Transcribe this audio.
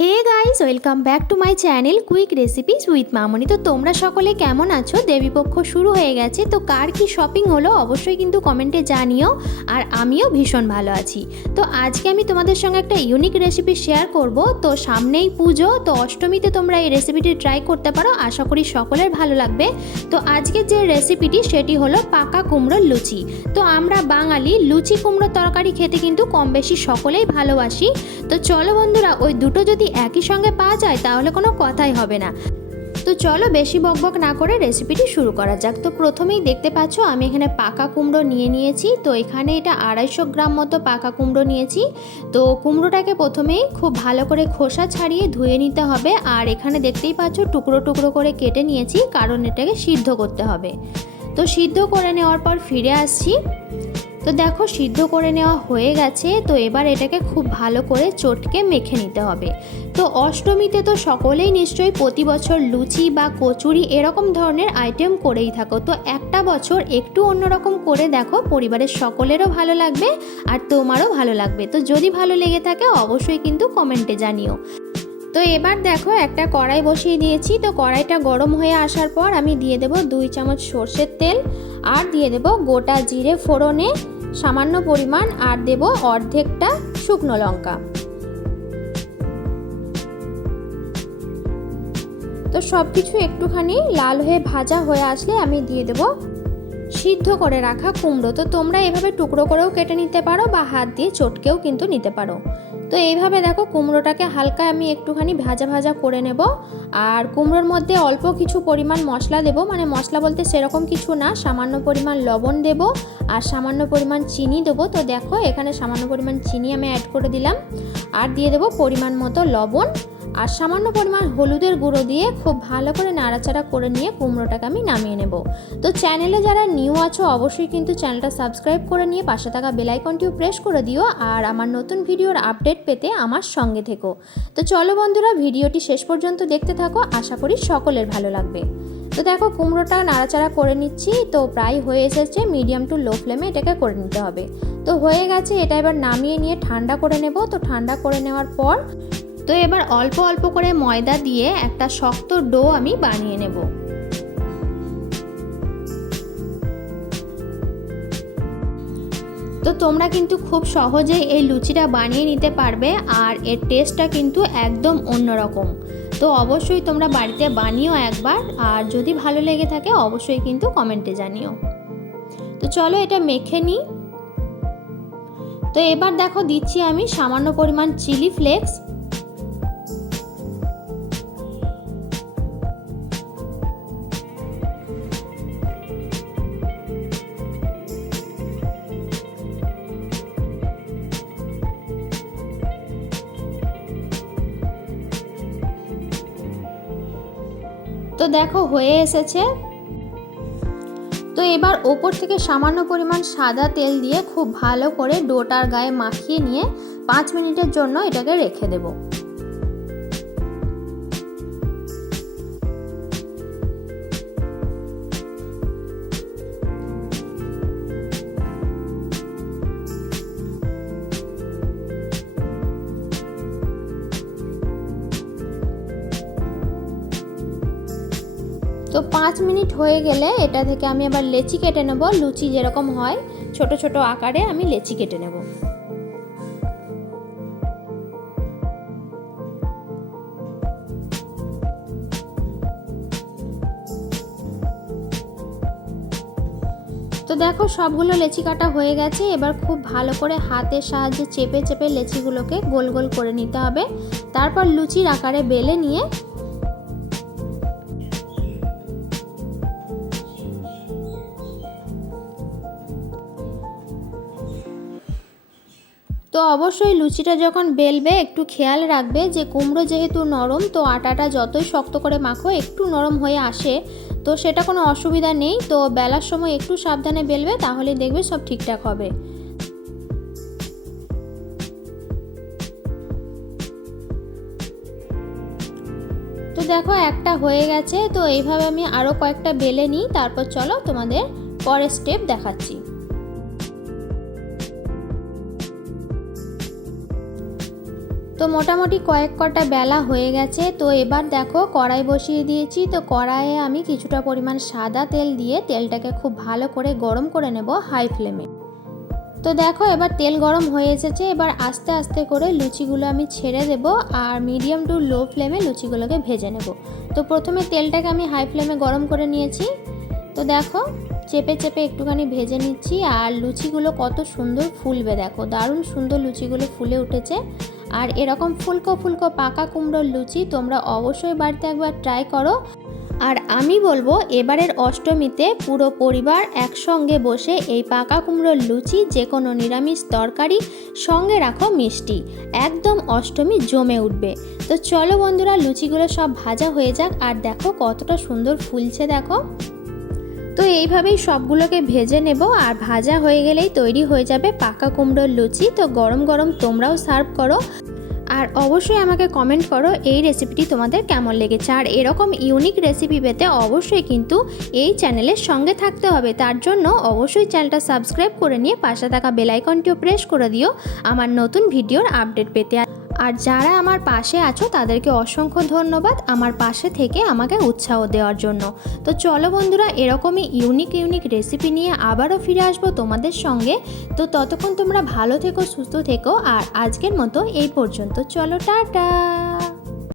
Hey guys, welcome back to my channel quick recipes with Mamoni. তো তোমরা সকলে কেমন আছো? দেবীপক্ষ শুরু হয়ে গেছে, তো কার কি শপিং হলো অবশ্যই কিন্তু কমেন্টে জানিও। আর আমিও ভীষণ ভালো আছি। তো আজকে আমি তোমাদের সঙ্গে একটা ইউনিক রেসিপি শেয়ার করব। তো সামনেই পুজো, তো অষ্টমীতে তোমরা এই রেসিপিটি ট্রাই করতে পারো, আশা করি সকলের ভালো লাগবে। তো আজকে যে রেসিপিটি সেটি হলো পাকা কুমড়োর লুচি। তো আমরা বাঙালি লুচি কুমড়োর তরকারি খেতে কিন্তু কম বেশি সকলেই ভালোবাসি। তো চলো বন্ধুরা, ওই দুটো যদি একই সঙ্গে পাওয়া যায় তাহলে কোনো কথাই হবে না। তো চলো বেশি বকবক না করে রেসিপিটি শুরু করা যাক। তো প্রথমেই দেখতে পাচ্ছ আমি এখানে পাকা কুমড়ো নিয়েছি। তো এখানে এটা 250 গ্রাম মতো পাকা কুমড়ো নিয়েছি। তো কুমড়োটাকে প্রথমেই খুব ভালো করে খোসা ছাড়িয়ে ধুয়ে নিতে হবে। আর এখানে দেখতেই পাচ্ছ টুকরো টুকরো করে কেটে নিয়েছি, কারণ এটাকে সিদ্ধ করতে হবে। তো সিদ্ধ করে নেওয়ার পর ফিরে আসছি। তো দেখো সিদ্ধ করে নেওয়া হয়ে গেছে। তো এবার এটাকে খুব ভালো করে চটকে মেখে নিতে হবে। তো অষ্টমীতে তো সকলেই নিশ্চয়ই প্রতি বছর লুচি বা কচুরি এরকম ধরনের আইটেম করেই থাকো। তো একটা বছর একটু অন্যরকম করে দেখো, পরিবারের সকলেরও ভালো লাগবে আর তোমারও ভালো লাগবে। তো যদি ভালো লেগে থাকে অবশ্যই কিন্তু কমেন্টে জানিও। তো এবার দেখো একটা কড়াই বসিয়ে দিয়েছি। তো কড়াইটা গরম হয়ে আসার পর আমি দিয়ে দেব 2 চামচ সর্ষের তেল, আর দিয়ে দেব গোটা জিরে ফোড়নে সামান্য পরিমাণ, আর দেব অর্ধেকটা শুকনো লঙ্কা। তো সব কিছু একটুখানি লাল হয়ে ভাজা হয়ে আসলে আমি দিয়ে দেব সিদ্ধ করে রাখা কুমড়ো। তো তোমরা এভাবে টুকরো করেও কেটে নিতে পারো বা হাত দিয়ে চটকেও কিন্তু নিতে পারো। তো এইভাবে দেখো কুমড়োটাকে হালকা আমি একটুখানি ভাজা ভাজা করে নেব। আর কুমড়োর মধ্যে অল্প কিছু পরিমাণ মশলা দেব, মানে মশলা বলতে সেরকম কিছু না, সামান্য পরিমাণ লবণ দেব আর সামান্য পরিমাণ চিনি দেবো। তো দেখো এখানে সামান্য পরিমাণ চিনি আমি অ্যাড করে দিলাম, আর দিয়ে দেবো পরিমাণ মতো লবণ আর সামান্য পরিমাণ হলুদের গুঁড়ো দিয়ে খুব ভালো করে নাড়াচাড়া করে নিয়ে কুমড়োটাকে আমি নামিয়ে নেব। তো চ্যানেলে যারা নিউ আছো অবশ্যই কিন্তু চ্যানেলটা সাবস্ক্রাইব করে নিয়ে পাশে থাকা বেল আইকনটিও প্রেস করে দিও, আর আমার নতুন ভিডিওর আপডেট পেতে আমার সঙ্গে থেকো। তো চলো বন্ধুরা, ভিডিওটি শেষ পর্যন্ত দেখতে থাকো, আশা করি সকলের ভালো লাগবে। তো দেখো কুমড়োটা নাড়াচাড়া করে নিচ্ছি। তো প্রায় হয়ে এসেছে, মিডিয়াম টু লো ফ্লেমে এটাকে করে নিতে হবে। তো হয়ে গেছে, এটা এবার নামিয়ে নিয়ে ঠান্ডা করে নেব। তো ঠান্ডা করে নেওয়ার পর তো এবার অল্প অল্প করে ময়দা দিয়ে একটা শক্ত ডো আমি বানিয়ে নেব। তো তোমরা কিন্তু খুব সহজেই এই লুচিটা বানিয়ে নিতে পারবে, আর এর টেস্টটা কিন্তু একদম অন্যরকম। তো অবশ্যই তোমরা বাড়িতে বানিও একবার, আর যদি ভালো লেগে থাকে অবশ্যই কিন্তু কমেন্টে জানিও। তো চলো এটা মেখে নিই। তো এবার দেখো দিচ্ছি আমি সামান্য পরিমাণ চিলি ফ্লেক্স। তো দেখো হয়ে এসেছে। তো এবার ওপর থেকে সামান্য পরিমাণ সাদা তেল দিয়ে খুব ভালো করে ডোটার গায়ে মাখিয়ে নিয়ে 5 মিনিটের জন্য এটাকে রেখে দেব। তো 5 মিনিট হয়ে গেলে এটা থেকে আমি আবার লেচি কেটে নেব। লুচি যেরকম হয় ছোট ছোট আকারে আমি লেচি কেটে নেব। তো দেখো সবগুলো লেচি কাটা হয়ে গেছে। এবার খুব ভালো করে হাতের সাহায্যে চেপে চেপে লেচিগুলোকে গোল গোল করে নিতে হবে। তারপর লুচির আকারে বেলে নিয়ে তো অবশ্যই লুচিটা যখন বেলবে একটু খেয়াল রাখবে যে কুমড়ো যেহেতু নরম, তো আটাটা যতই শক্ত করে মাখো একটু নরম হয়ে আসে, তো সেটা কোনো অসুবিধা নেই। তো বেলার সময় একটু সাবধানে বেলবে, তাহলে দেখবে সব ঠিকঠাক হবে। তো দেখো একটা হয়ে গেছে। তো এইভাবে আমি আরও কয়েকটা বেলে নিই, তারপর চলো তোমাদের পরের স্টেপ দেখাচ্ছি। তো তো মোটামুটি কয়েক কটা বেলা হয়ে গেছে। তো এবার দেখো কড়াই বসিয়ে দিয়েছি। তো কড়াইয়ে আমি কিছুটা পরিমাণ সাদা তেল দিয়ে তেলটাকে খুব ভালো করে গরম করে নেব হাই ফ্লেমে। তো দেখো এবার তেল গরম হয়ে এসেছে। এবার আস্তে আস্তে করে লুচিগুলো আমি ছেড়ে দেব আর মিডিয়াম টু লো ফ্লেমে লুচিগুলোকে ভেজে নেব। তো প্রথমে তেলটাকে আমি হাই ফ্লেমে গরম করে নিয়েছি। তো দেখো চেপে চেপে একটুখানি ভেজে নিচ্ছি আর লুচিগুলো কত সুন্দর ফুলবে, দেখো দারুণ সুন্দর লুচিগুলো ফুলে উঠেছে। আর এরকম ফুলকো ফুলকো পাকা কুমড়োর লুচি তোমরা অবশ্যই বাড়িতে একবার ট্রাই করো। আর আমি বলবো এবারের অষ্টমীতে পুরো পরিবার একসঙ্গে বসে এই পাকা কুমড়োর লুচি যে কোনো নিরামিষ তরকারি সঙ্গে রাখো মিষ্টি, একদম অষ্টমী জমে উঠবে। তো চলো বন্ধুরা লুচিগুলো সব ভাজা হয়ে যাক। আর দেখো কতটা সুন্দর ফুলছে দেখো। তো এইভাবেই সবগুলোকে ভেজে নেব আর ভাজা হয়ে গেলেই তৈরি হয়ে যাবে পাকা কুমড়োর লুচি। তো গরম গরম তোমরাও সার্ভ করো আর অবশ্যই আমাকে কমেন্ট করো এই রেসিপিটি তোমাদের কেমন লেগেছে। আর এরকম ইউনিক রেসিপি পেতে অবশ্যই কিন্তু এই চ্যানেলের সঙ্গে থাকতে হবে। তার জন্য অবশ্যই চ্যানেলটা সাবস্ক্রাইব করে নিয়ে পাশে থাকা বেল আইকনটিও প্রেস করে দিও আমার নতুন ভিডিওর আপডেট পেতে। আর যারা আমার পাশে আছো তাদেরকে অসংখ্য ধন্যবাদ আমার পাশে থেকে আমাকে উৎসাহ দেওয়ার জন্য। তো চলো বন্ধুরা এরকমই ইউনিক রেসিপি নিয়ে আবারও ফিরে আসবো তোমাদের সঙ্গে। তো ততক্ষণ তোমরা ভালো থেকো, সুস্থ থেকো। আর আজকের মতো এই পর্যন্ত, চলো টাটা।